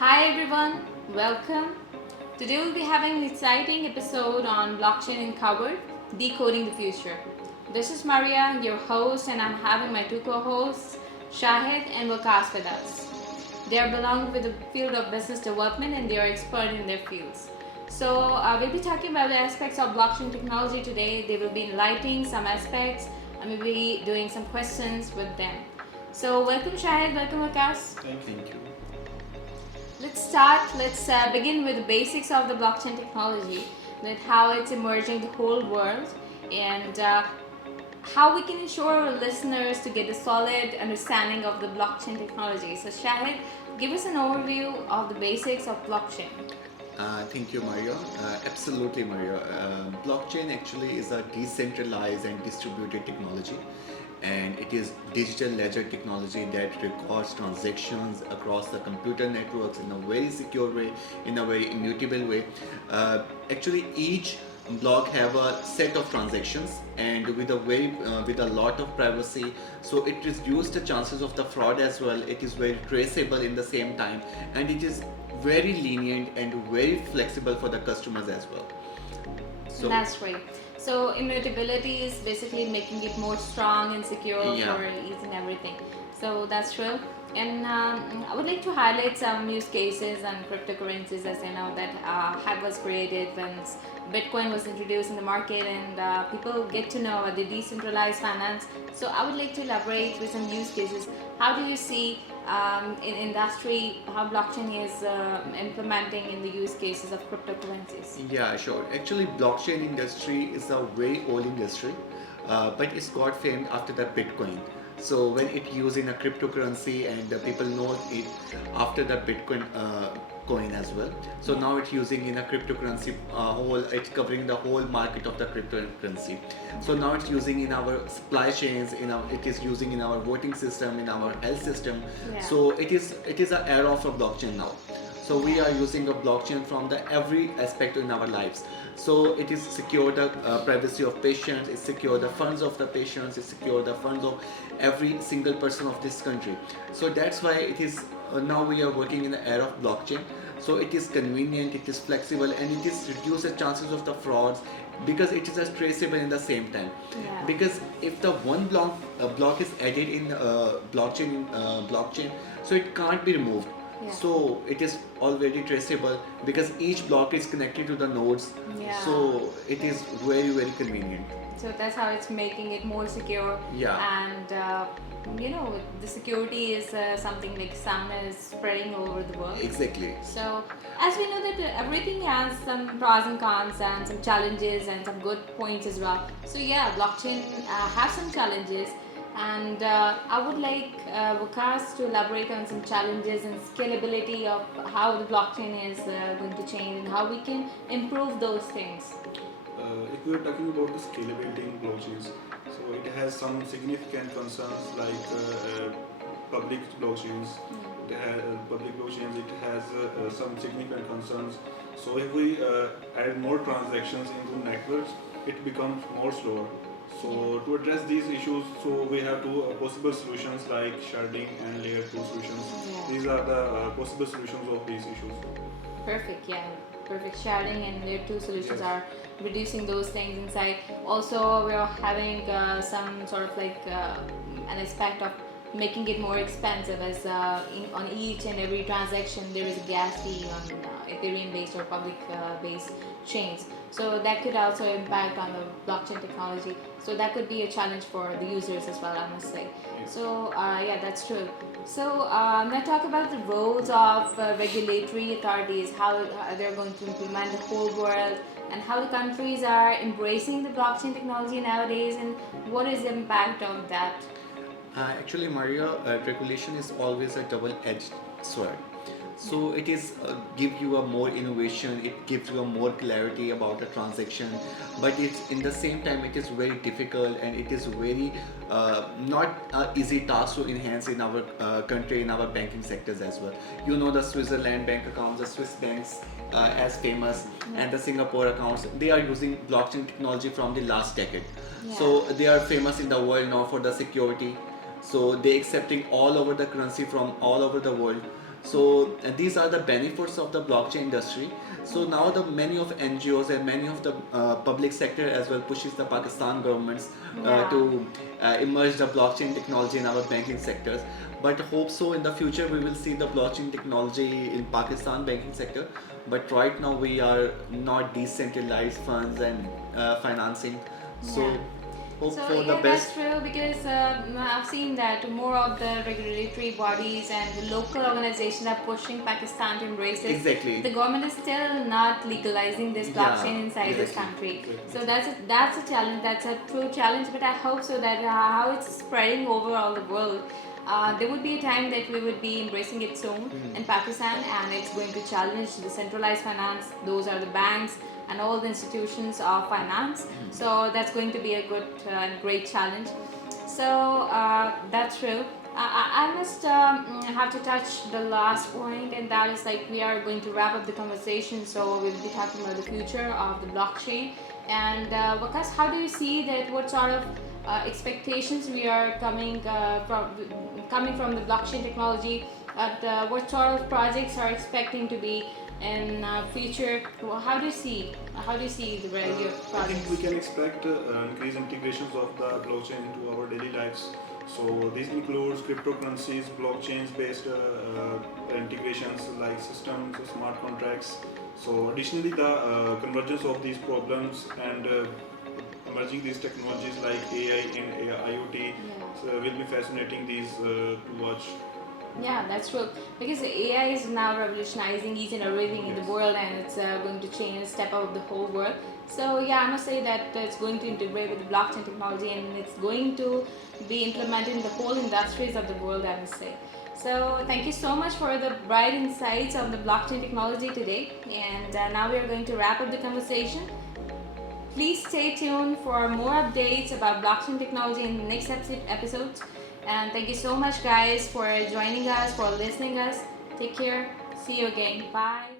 Hi everyone, welcome. Today we'll be having an exciting episode on blockchain in covered, Decoding the Future. This is Maria, your host, and I'm having my two co-hosts, Shahid and Wakas with us. They are belong with the field of business development and they are expert in their fields. So we'll be talking about the aspects of blockchain technology today. They will be enlightening some aspects and we'll be doing some questions with them. So welcome Shahid, welcome Wakas. Thank you. Let's start. Let's begin with the basics of the blockchain technology, with how it's emerging the whole world, and how we can ensure our listeners to get a solid understanding of the blockchain technology. So, Shahid, give us an overview of the basics of blockchain. Thank you, Mario. Absolutely, Mario. Blockchain actually is a decentralized and distributed technology, and it is digital ledger technology that records transactions across the computer networks in a very secure way, in a very immutable way. Actually, each block have a set of transactions and with a lot of privacy, so it reduces the chances of the fraud as well. It is very traceable in the same time, and it is very lenient and very flexible for the customers as well. So That's great. So, immutability is basically making it more strong and secure yeah. for each and everything. So, that's true. And I would like to highlight some use cases and cryptocurrencies, as you know that hype was created when Bitcoin was introduced in the market, and people get to know the decentralized finance. So I would like to elaborate with some use cases. How do you see in industry how blockchain is implementing in the use cases of cryptocurrencies? Yeah, sure. Actually, blockchain industry is a very old industry, but it's got famed after the Bitcoin. So when it used in a cryptocurrency, and people know it after the Bitcoin coin as well. So now it's using in a cryptocurrency whole. It's covering the whole market of the cryptocurrency. So now it's using in our supply chains. It is using in our voting system, in our health system. Yeah. So it is an era of a blockchain now. So we are using a blockchain from the every aspect in our lives. So it is secure the privacy of patients, it secure the funds of the patients, it secure the funds of every single person of this country. So that's why it is now we are working in the era of blockchain. So it is convenient, it is flexible, and it is reduce the chances of the frauds, because it is as traceable in the same time. Yeah. Because if the one block is added in blockchain, so it can't be removed. Yeah. So it is already traceable because each block is connected to the nodes. Yeah. So it is very convenient. So that's how it's making it more secure. Yeah. And the security is something like sun is spreading all over the world. Exactly. So, as we know that everything has some pros and cons and some challenges and some good points as well. So, yeah, blockchain has some challenges, and I would like Vikas to elaborate on some challenges and scalability of how the blockchain is going to change and how we can improve those things. If we are talking about the scalability in blockchains, so it has some significant concerns like public blockchains. Public blockchains, it has some significant concerns. So if we add more transactions into networks, it becomes more slower. So to address these issues, so we have two possible solutions like sharding and layer 2 solutions. Yeah. These are the possible solutions of these issues. Perfect, yeah. Perfect sharding and layer 2 solutions Yes. are reducing those things inside. Also, we're having some sort of like an aspect of making it more expensive as on each and every transaction there is a gas fee on Ethereum based or public based chains. So that could also impact on the blockchain technology. So that could be a challenge for the users as well, I must say. Yes. So yeah, that's true. So now talk about the roles of regulatory authorities, how they're going to implement the whole world, and how the countries are embracing the blockchain technology nowadays, and what is the impact of that? Actually, Maria, regulation is always a double-edged sword. So it is give you a more innovation, it gives you a more clarity about a transaction, but it's in the same time it is very difficult, and it is very not an easy task to enhance in our country, in our banking sectors as well. You know, the Switzerland bank accounts, the Swiss banks as famous, and the Singapore accounts, they are using blockchain technology from the last decade. Yeah. So they are famous in the world now for the security. So they accepting all over the currency from all over the world. So these are the benefits of the blockchain industry. So now the many of NGOs and many of the public sector as well pushes the Pakistan governments Yeah. to emerge the blockchain technology in our banking sectors. But hope so in the future we will see the blockchain technology in Pakistan banking sector. But right now we are not decentralized funds and financing. So Yeah. hope So for the yeah, that's best. true because I've seen that more of the regulatory bodies and the local organizations are pushing Pakistan to embrace this. Exactly. The government is still not legalizing this Yeah, blockchain inside this exactly. country. Exactly. So that's a challenge. That's a true challenge. But I hope so that how it's spreading over all the world. There would be a time that we would be embracing it soon in Pakistan, and it's going to challenge the centralized finance. Those are the banks and all the institutions of finance. So that's going to be a good and great challenge. So that's true. I must have to touch the last point, and that is like we are going to wrap up the conversation. So we'll be talking about the future of the blockchain. And Wakas, how do you see that? What sort of expectations we are coming from the blockchain technology? What sort of projects are expecting to be in future? How do you see? How do you see the value of I think we projects? can expect increased integrations of the blockchain into our daily lives. So this includes cryptocurrencies, blockchains-based integrations like systems, smart contracts. So additionally, the convergence of these problems and emerging these technologies like AI and IoT Yeah. will be fascinating these to watch. Yeah, that's true. Because AI is now revolutionizing each and everything in the Yes. world, and it's going to change and step out of the whole world. So yeah, I must say that it's going to integrate with the blockchain technology, and it's going to be implemented in the whole industries of the world, I must say. So thank you so much for the bright insights on the blockchain technology today. And now we are going to wrap up the conversation. Please stay tuned for more updates about blockchain technology in the next episodes. And thank you so much, guys, for joining us, for listening us. Take care. See you again. Bye.